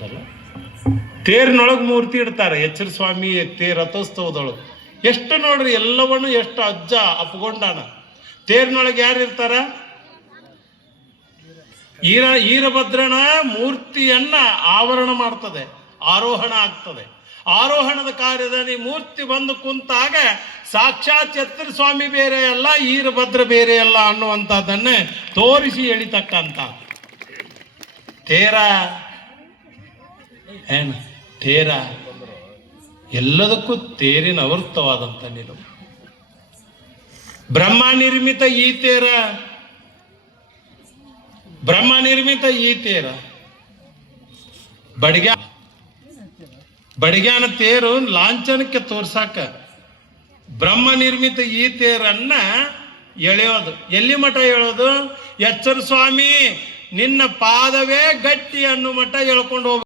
ಹೌದಲ್ಲ, ತೇರಿನೊಳಗೆ ಮೂರ್ತಿ ಇಡ್ತಾರೆ ಎಚ್ಚರ ಸ್ವಾಮಿ ರಥೋತ್ಸವದೊಳಗೆ. ಎಷ್ಟು ನೋಡ್ರಿ ಎಲ್ಲವನ್ನು ಎಷ್ಟು ಅಜ್ಜ ಅಪ್ಕೊಂಡಾನ. ತೇರಿನೊಳಗೆ ಯಾರು ಇರ್ತಾರ? ಈರಭದ್ರನ ಮೂರ್ತಿಯನ್ನ ಆವರಣ ಮಾಡ್ತದೆ, ಆರೋಹಣ ಆಗ್ತದೆ. ಆರೋಹಣದ ಕಾರ್ಯದಲ್ಲಿ ಮೂರ್ತಿ ಬಂದು ಕುಂತಾಗ ಸಾಕ್ಷಾತ್ ಎತ್ತರ ಸ್ವಾಮಿ ಬೇರೆ ಅಲ್ಲ, ಈರಭದ್ರ ಬೇರೆ ಅಲ್ಲ ಅನ್ನುವಂಥದ್ದನ್ನೇ ತೋರಿಸಿ ಎಳಿತಕ್ಕಂಥ ತೇರ ಏನು ತೇರ ಎಲ್ಲದಕ್ಕೂ ತೇರಿನ ಅವೃತ್ತವಾದಂಥ ನಿಲುವು. ಬ್ರಹ್ಮ ನಿರ್ಮಿತ ಈ ತೇರ, ಬ್ರಹ್ಮ ನಿರ್ಮಿತ ಈ ತೇರ ಬಡಿಗ್ಯಾನ ತೇರು ಲಾಂಛನಕ್ಕೆ ತೋರ್ಸಾಕ ಬ್ರಹ್ಮ ನಿರ್ಮಿತ ಈ ತೇರನ್ನ ಎಳೆಯೋದು. ಎಲ್ಲಿ ಮಠ ಎಳೆಯೋದು? ಎಚ್ಚರ ಸ್ವಾಮಿ ನಿನ್ನ ಪಾದವೇ ಗಟ್ಟಿ ಅನ್ನೋ ಮಠ ಎಳ್ಕೊಂಡು ಹೋಗ್ಬೇಕು.